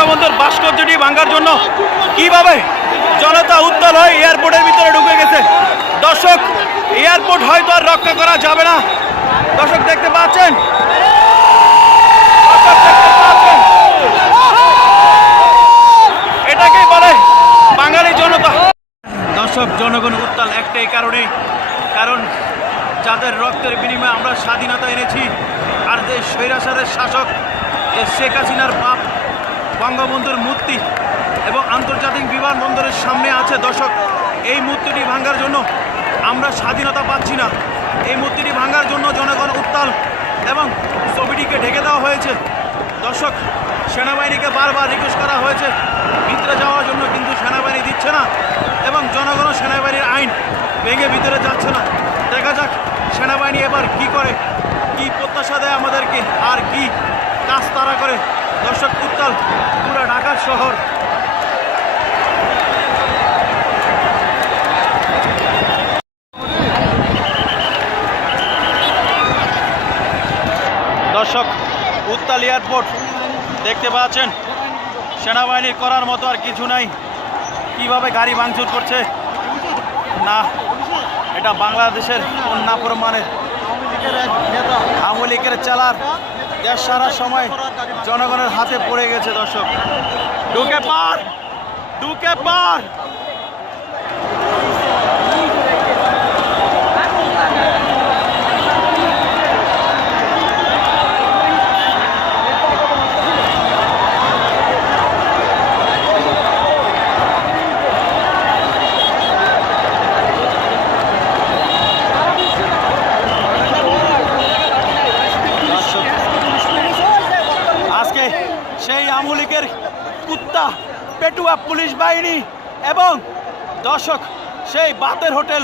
বঙ্গবন্ধুর ভাস্কর্যটি ভাঙার জন্য কীভাবে জনতা উত্তল হয়ে, এয়ারপোর্টের ভিতরে ঢুকে গেছে। দর্শক, এয়ারপোর্ট হয়তো আর রক্ষা করা যাবে না। দর্শক দেখতে পাচ্ছেন? এটাকেই বলে বাঙালি জনতা। দর্শক, জনগণ উত্তাল একটাই কারণে কারণ যাদের রক্তের বিনিময়ে আমরা স্বাধীনতা এনেছি, আর যে স্বৈরাচারের শাসক, যে শেখ হাসিনার বাপ বঙ্গবন্ধুর মূর্তি এবং আন্তর্জাতিক বিমানবন্দরের সামনে আছে। দর্শক, এই মূর্তিটি ভাঙার জন্য আমরা স্বাধীনতা পাচ্ছি না। এই মূর্তিটি ভাঙার জন্য জনগণ উত্তাল এবং ছবিটিকে ঢেকে দেওয়া হয়েছে। দর্শক, সেনাবাহিনীকে বারবার রিকোয়েস্ট করা হয়েছে। ভিতরে যাওয়ার জন্য কিন্তু সেনাবাহিনী দিচ্ছে না এবং জনগণও সেনাবাহিনীর আইন ভেঙে ভিতরে যাচ্ছে না। দেখা যাক সেনাবাহিনী এবার কি করে, কি প্রত্যাশা দেয় আমাদেরকে, আর কি কাজ তারা করে। দর্শক উত্তাল, পুরো ঢাকার শহর। দর্শক, উত্তাল এয়ারপোর্ট, দেখতে পাচ্ছেন সেনাবাহিনীর করার মতো আর কিছু নাই। কীভাবে গাড়ি ভাঙচুর করছে? না, এটা বাংলাদেশের কোন নাফরমানের আওয়ামী লীগের চালার দেশ সারা সময় জনগণের হাতে পড়ে গেছে দর্শক। ঢুকে পার ঢুকে পার দর্শক আজকে সেই আমলিকের কুত্তা পেটুয়া পুলিশ বাহিনী এবং দর্শক সেই বাতের হোটেল।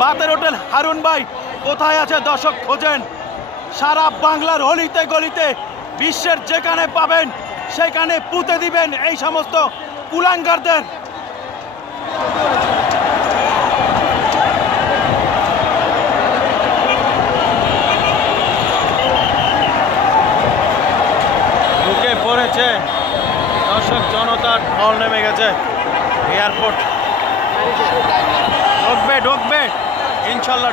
বাতের হোটেল হারুন ভাই, কোথায় আছে দর্শক খোঁজেন। সারা বাংলার অলিতে গলিতে বিশ্বের যেখানে পাবেন, সেখানে পুঁতে দিবেন এই সমস্ত কুলাঙ্গারদের ঢুকে পড়েছে দর্শক জনতার ঢল নেমে গেছে। এয়ারপোর্ট। ঢুকবে ঢুকবে। ইনশাল্লাহ